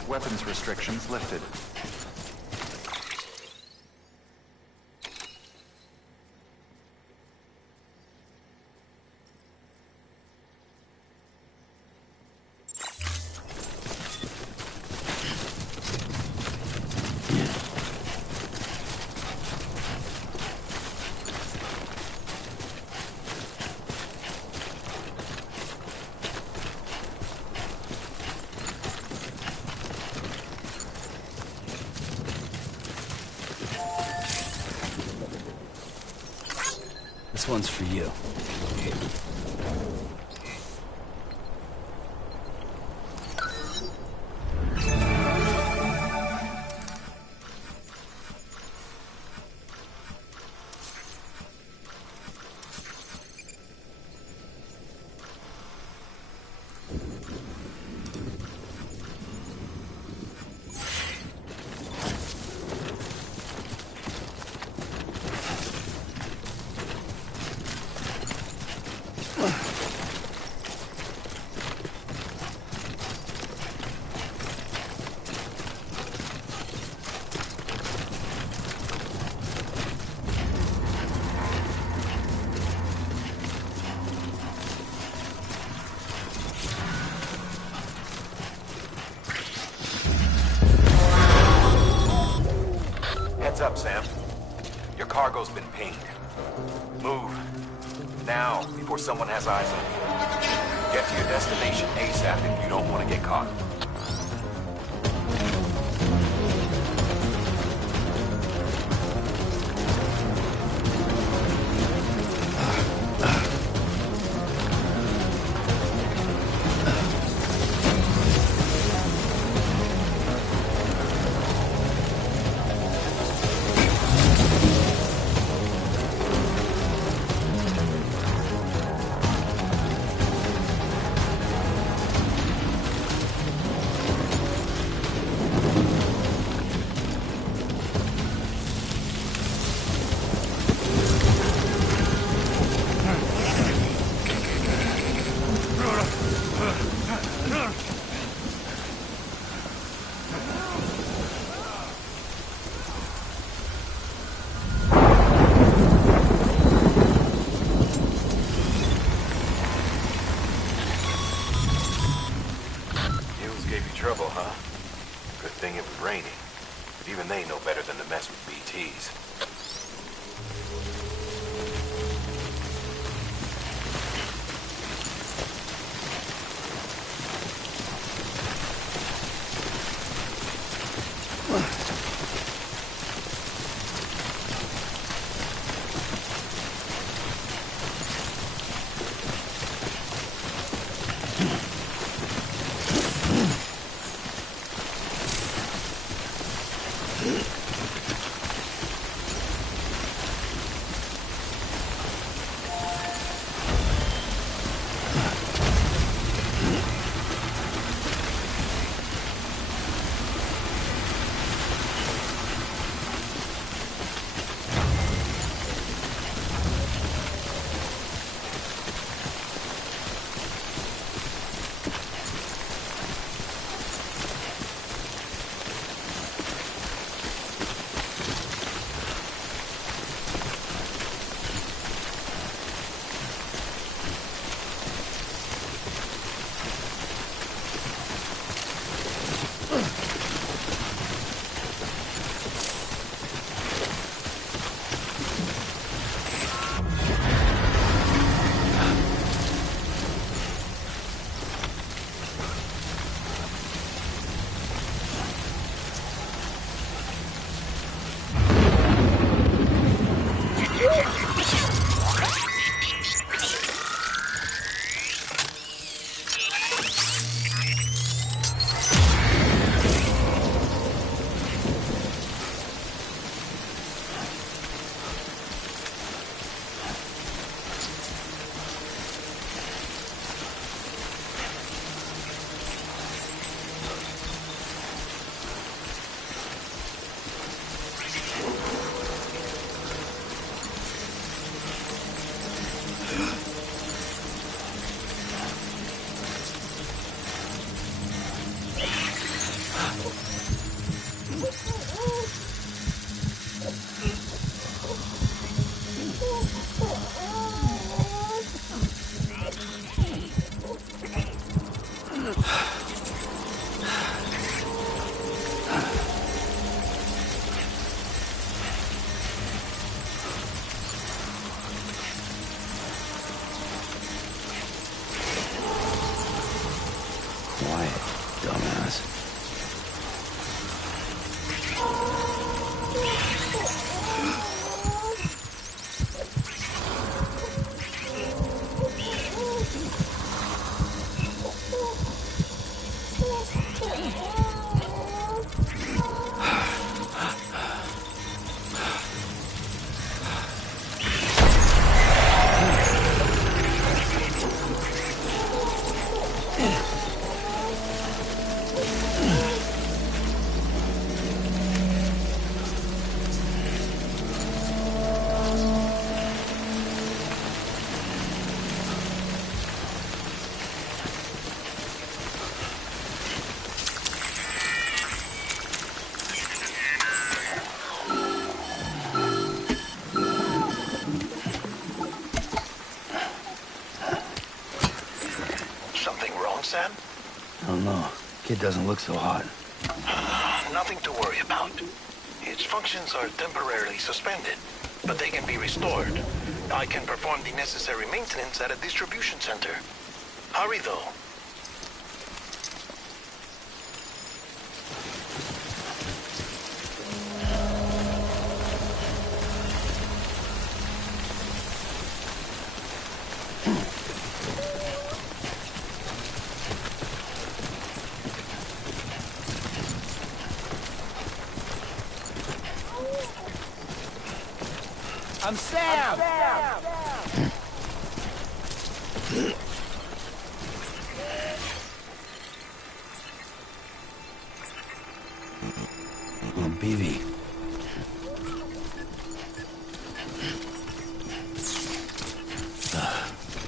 Weapons restrictions lifted. This one's for you. Heads up, Sam. Your cargo's been pinged. Move. Now, before someone has eyes on you. Get to your destination ASAP if you don't want to get caught. know. Kid doesn't look so hot. Nothing to worry about. Its functions are temporarily suspended, but they can be restored. I can perform the necessary maintenance at a distribution center. Hurry, though. I'm Sam! Oh, BB.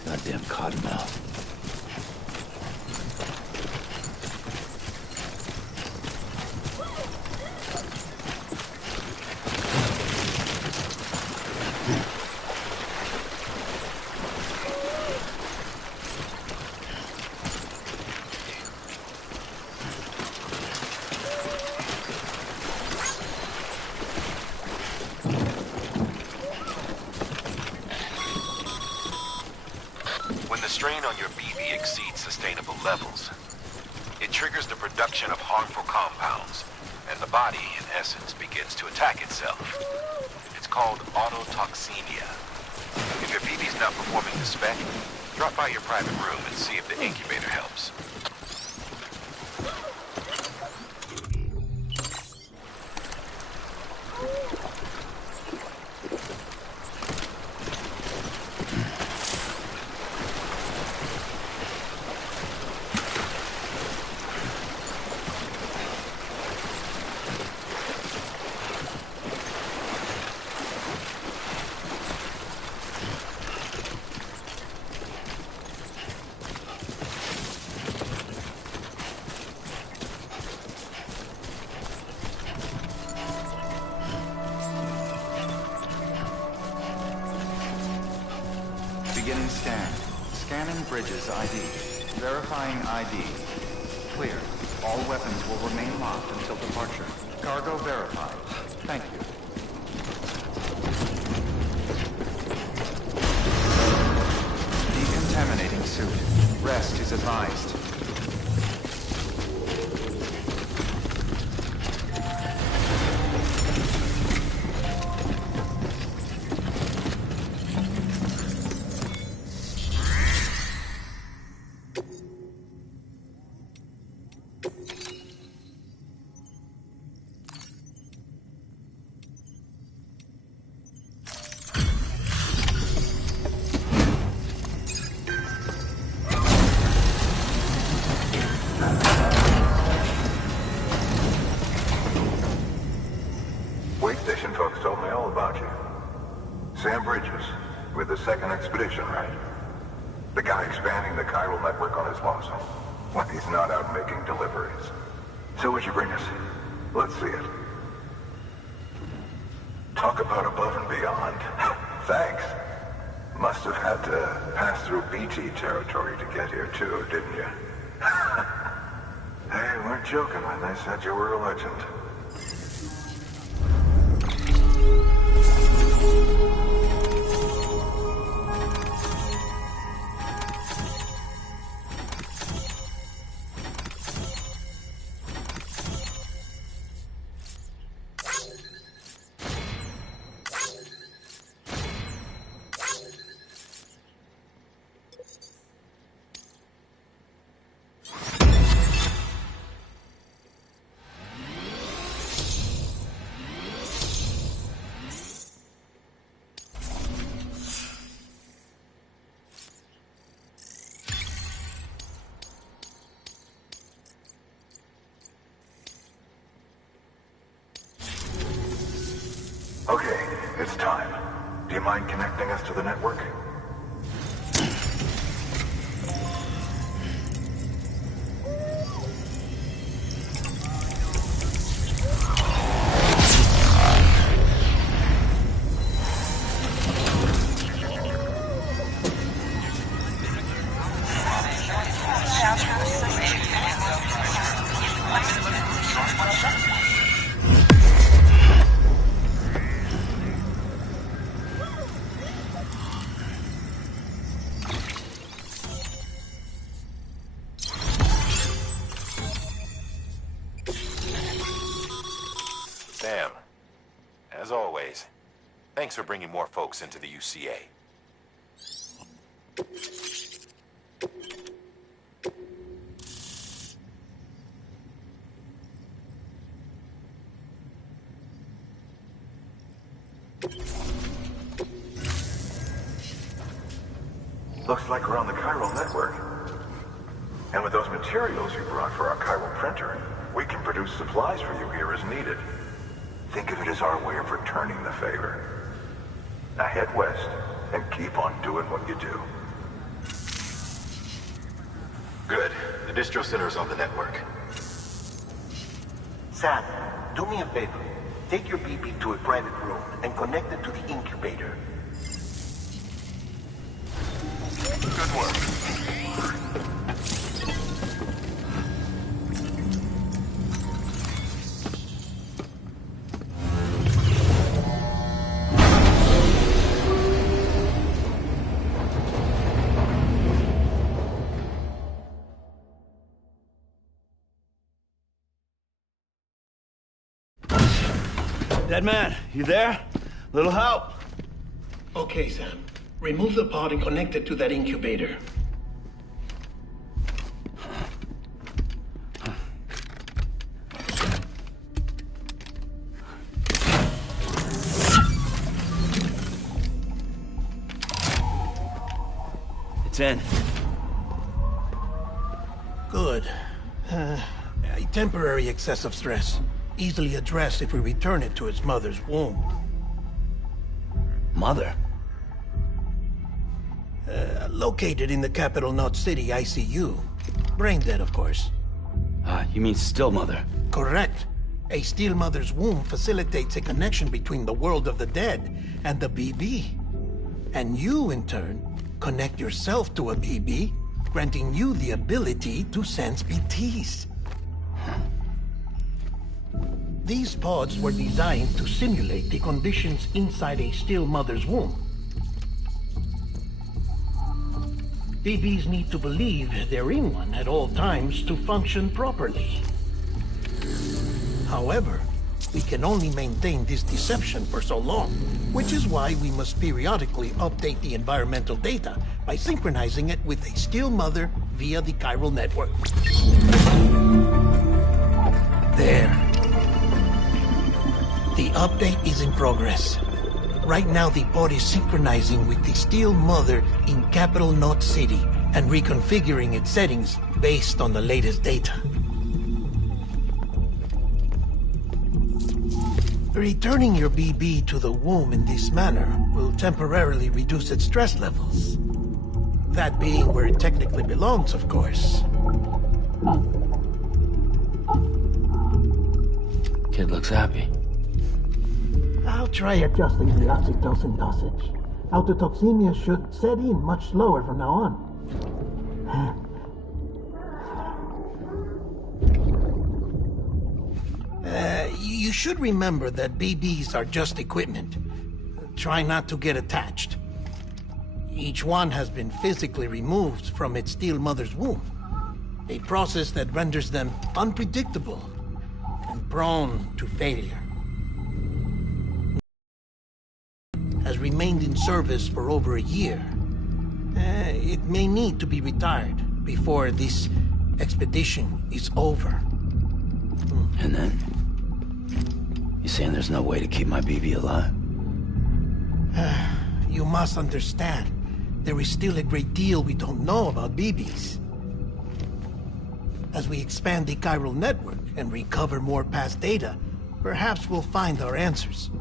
Goddamn cottonmouth. When the strain on your BB exceeds sustainable levels, it triggers the production of harmful compounds, and the body, in essence, begins to attack itself. It's called autotoxemia. If your BB's not performing the spec, drop by your private room and see if the incubator helps. Beginning scan. Scanning Bridges ID. Verifying ID. Clear. All weapons will remain locked until departure. Cargo verified. Thank you. Decontaminating suit. Rest is advised. Station folks told me all about you. Sam Bridges, with the second expedition, right? The guy expanding the chiral network on his lonesome. When he's not out making deliveries. So what'd you bring us? Let's see it. Talk about above and beyond. Thanks. Must have had to pass through BT territory to get here too, didn't you? They weren't joking when they said you were a legend. Okay, it's time. Do you mind connecting us to the network? Thanks for bringing more folks into the UCA. Looks like we're on the chiral network. And with those materials you brought for our chiral printer, we can produce supplies for you here as needed. Think of it as our way of returning the favor. Now head west and keep on doing what you do. Good. The distro center is on the network. Sam, do me a favor. Take your BB to a private room and connect it to the incubator. Good work. Dead man, you there? Little help? Okay, Sam. Remove the pod and connect it to that incubator. It's in. Good. A temporary excessive stress. Easily addressed if we return it to its mother's womb. Mother? Located in the capital Knot City ICU. Brain dead, of course. You mean still mother? Correct. A still mother's womb facilitates a connection between the world of the dead and the BB. And you, in turn, connect yourself to a BB, granting you the ability to sense BTs. These pods were designed to simulate the conditions inside a still mother's womb. BBs need to believe they're in one at all times to function properly. However, we can only maintain this deception for so long, which is why we must periodically update the environmental data by synchronizing it with a still mother via the chiral network. There. The update is in progress. Right now, the pod is synchronizing with the still mother in capital Knot City and reconfiguring its settings based on the latest data. Returning your BB to the womb in this manner will temporarily reduce its stress levels. That being where it technically belongs, of course. Kid looks happy. I'll try adjusting the oxytocin dosage. Autotoxemia should set in much slower from now on. You should remember that BBs are just equipment. Try not to get attached. Each one has been physically removed from its still mother's womb. A process that renders them unpredictable and prone to failure. Has remained in service for over a year. It may need to be retired before this expedition is over. And then? You saying there's no way to keep my BB alive? You must understand, there is still a great deal we don't know about BBs. As we expand the chiral network and recover more past data, perhaps we'll find our answers.